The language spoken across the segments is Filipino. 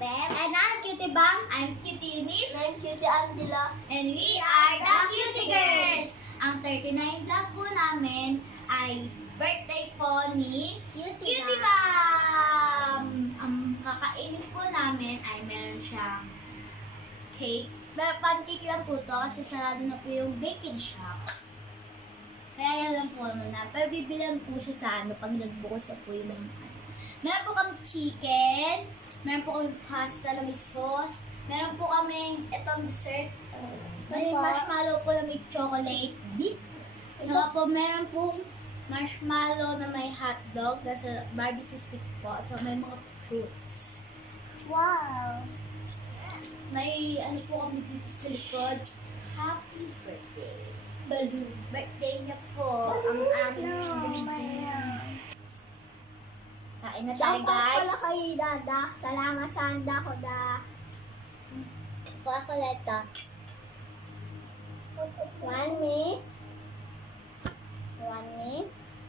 Beb. And I'm Cutie Bang. I'm Cutie Eunice. And I'm Cutie Angela. And we are the Cutie Girls. Ang 39 vlog po namin ay birthday po ni Cutie Bang. Ang kakainin po namin ay meron siyang cake. Pancake lang po to kasi sarado na po yung baking shop. Kaya yan lang po muna. Pero bibilang po siya sa pag nagbukas na po yung mga. Meron po kami chicken, meron po kami pasta na may sauce, meron po kami itong dessert, may marshmallow po na may chocolate dip. Saka po meron po marshmallow na may hotdog, nasa barbecue stick po, at may mga fruits. Wow! May ano po kami dito sa likod. Happy birthday! Balloon. Birthday niya po ang aming kain na tayo, guys. Pala kay Dada. Salamat sa handa ko, Da. Ako leta. One me.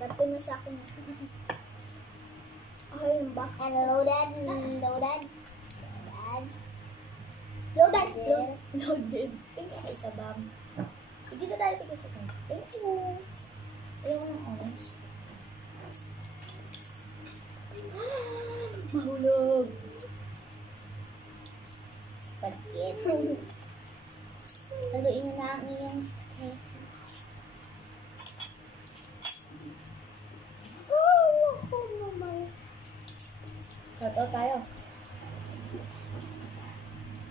Tatlo na sa akin. Okay yun ba? And loaded. Thank you sa bam. Tigisa tayo. Thank you. Ayaw ng orange. Mahulog. Spaghetti. Haluin nyo na ang iyong spaghetti. Naku naman. Shoutout tayo.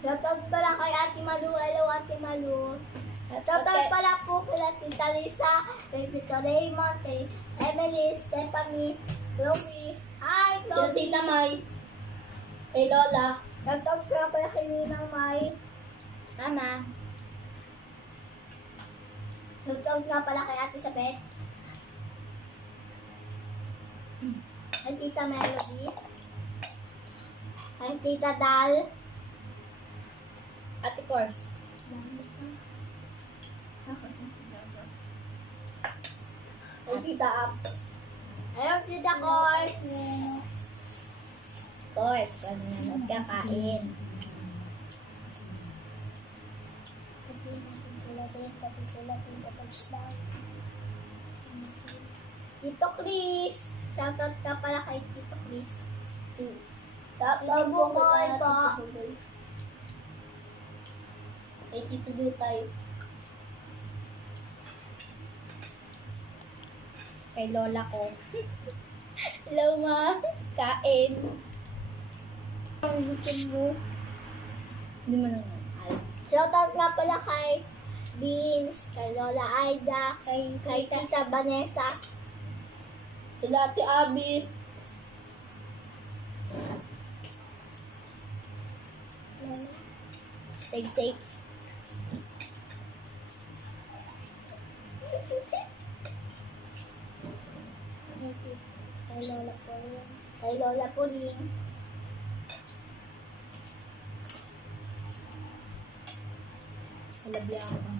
Shoutout pala kay Ate Malu. Hello, Ate Malu. Shoutout pala po kila Tita Lisa, kay Tita Raymond, kay Emily, Stephanie, Chloe. Hi, Chloe. Tita May. Kay Lola. Shoutout ka pala kay Ninang May. Mama. Shoutout nga pala kay Ate Sabet. Kay Tita Melody. Kay Tita Dal. Ate Course. Kay Tita Up. Ayaw, Tita Course. Course, ano na magkakain. Tito Chris. Shoutout ka pala kay Tito Chris. Shoutout po kay Tito Chris. Kay Tito Dutay. Kay Lola ko. Hello, Ma. Kain. Ang gusto mo? Hindi mo naman. Shoutout nga pala kay Beans, kay Lola Aida, kay Tita Vanessa, kay Ate Abby. Stay safe. Kay Lola po rin. Kay Lola po rin. Sa Labiaka.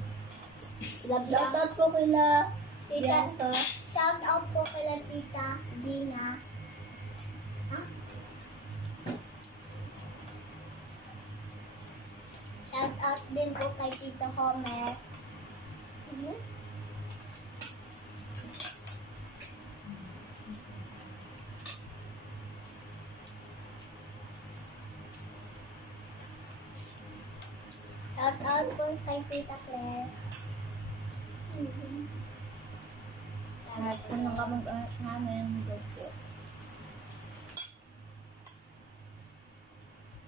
Shoutout po kila Tita. Shoutout po kila Tita Gina. Ha? Shoutout din po kay Tito Homer. Shoutout po kay Tita Claire. Lahat po ng kamag-anak namin.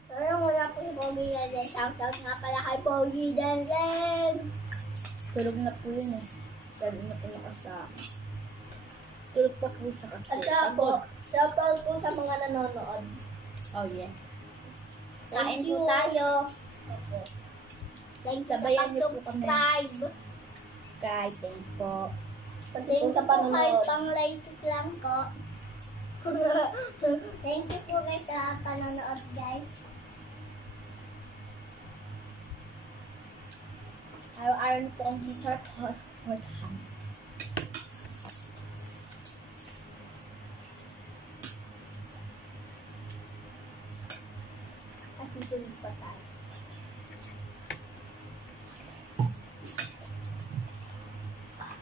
Pero wala po si Pogi Denden. Shoutout nga pala kay Pogi Denden. Tulog na po yun eh. Sabi na po nakasama. Tulog pa po siya kasi. At saka po, shoutout po sa mga nanonood. Oh yeah. Kain po tayo. Okay. Like, sabayan niyo po kami. Subscribe din po. Thank you po kahit pang like lang po. Thank you po guys sa panonood, guys. Ayaw po kong start hot. At Susunod pa tayo.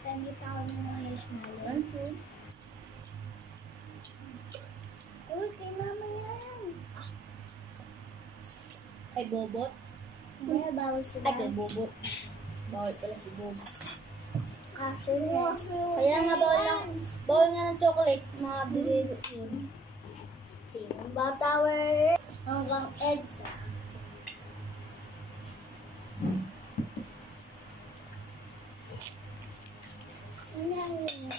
Tangit ako ng mga marshmallow. Uy, kay mama yan. Ay, bobot. Hindi, bawal sila. Ay, kay bobot. Bawal pala si bobot. Kaso Kaya nga bawal nga ng chocolate. Mga bili yun. Sinong ba tower? Hanggang EDSA. Ano yun?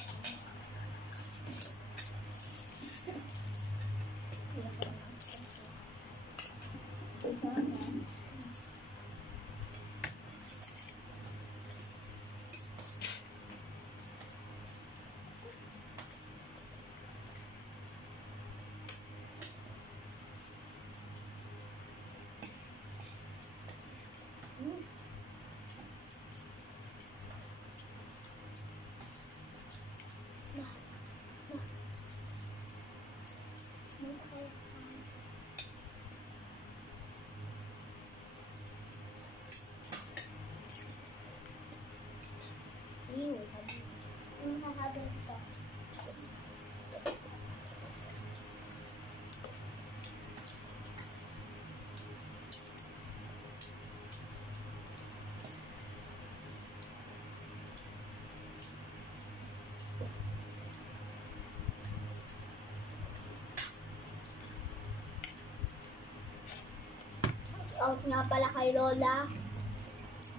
Out nga pala kay Lola.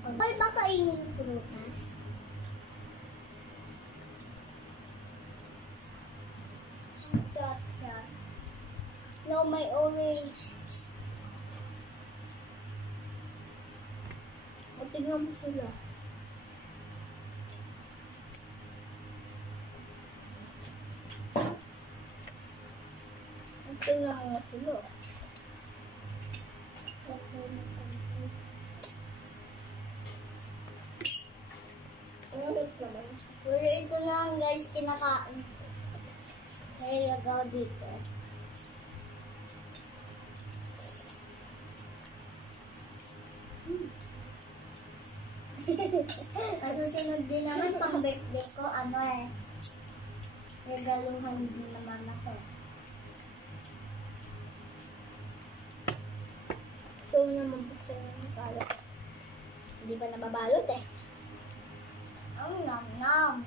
Ay, baka kainin yung prutas. Stop siya. No, may orange. O, tignan mo sila. Tignan mo nga sila. Pero ito lang guys, kinakain. Nilagaw dito. Susunod din naman pang birthday ko, regaluhan din na mama ko. So, naman buksan yung kala. Hindi pa nababalot eh. Ang nam-nam.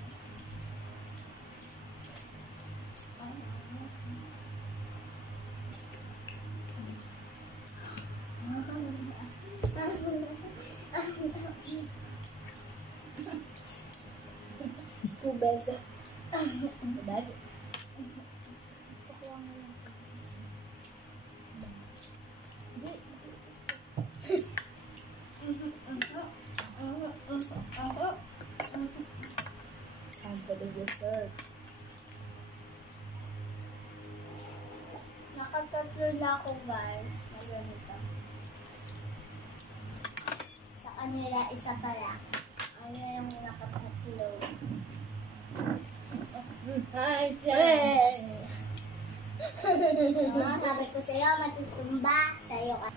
Tubig. Tubig. Time for the dessert. Nakatatlo na ako guys. Na ganito. Sa kanila isa pa lang. Ano yung nakatatlo. Hi, Sabi ko sa'yo, matutumba. Sa'yo ka.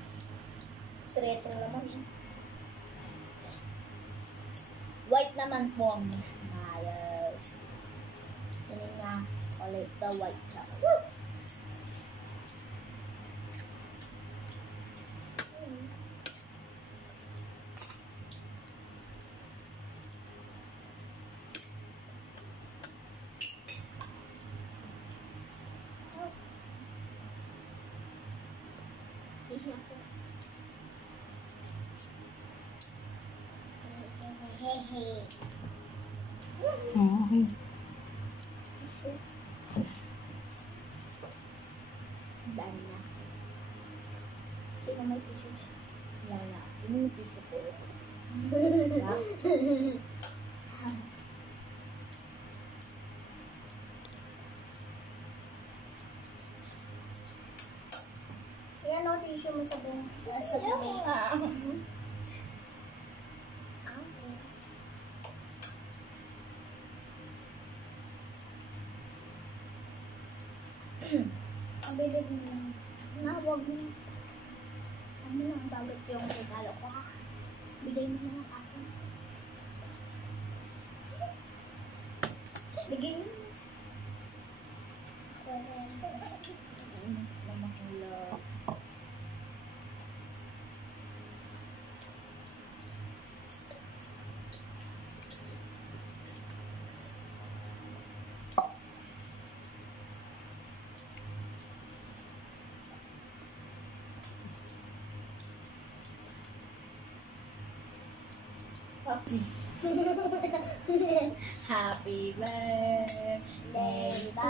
Treto naman. White naman po ang marshmallow. Hindi nga ulit the white chocolate. Hehe. Dami na. Sino may tissue? Wala na. Yung tissue ko. Yan o, tissue mo sa buong. Sa buong. Ang bibig mo na. Na, huwag mo. Ano lang bagot yung regalo ko ha? Bigay mo na lang ako. Bigay mo na. Mamahulog. Happy birthday to you.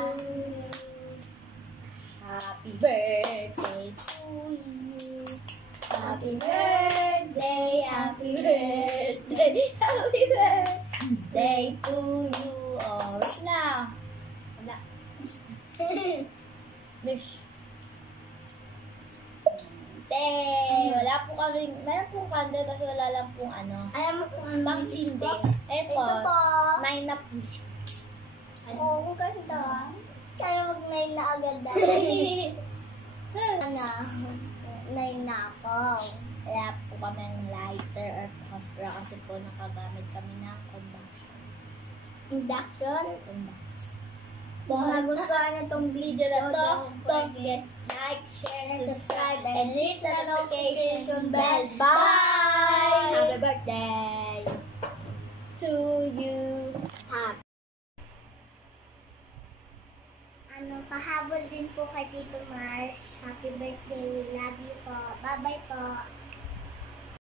Happy birthday to you. Happy birthday, happy birthday, happy birthday to you. Oh, wish na. Wala. Wish. Wala po kami, meron pong candle kasi wala lang pong ano. Alam mo kung ano Pang sindi. Ito, Ito po. 9 na push. Oo, ganda. Kaya mag-9 na agad Ano? 9 na ako. Wala po kami ng lighter or phosphor kasi po nakagamit kami ng conduction. Induction. Kung Kung nagustuhan niyo itong video na to, don't forget like, share, and subscribe, and and hit the notification bell. Bye! Bye! Happy birthday to you. Ano, pahabol din po kay Tito Mars.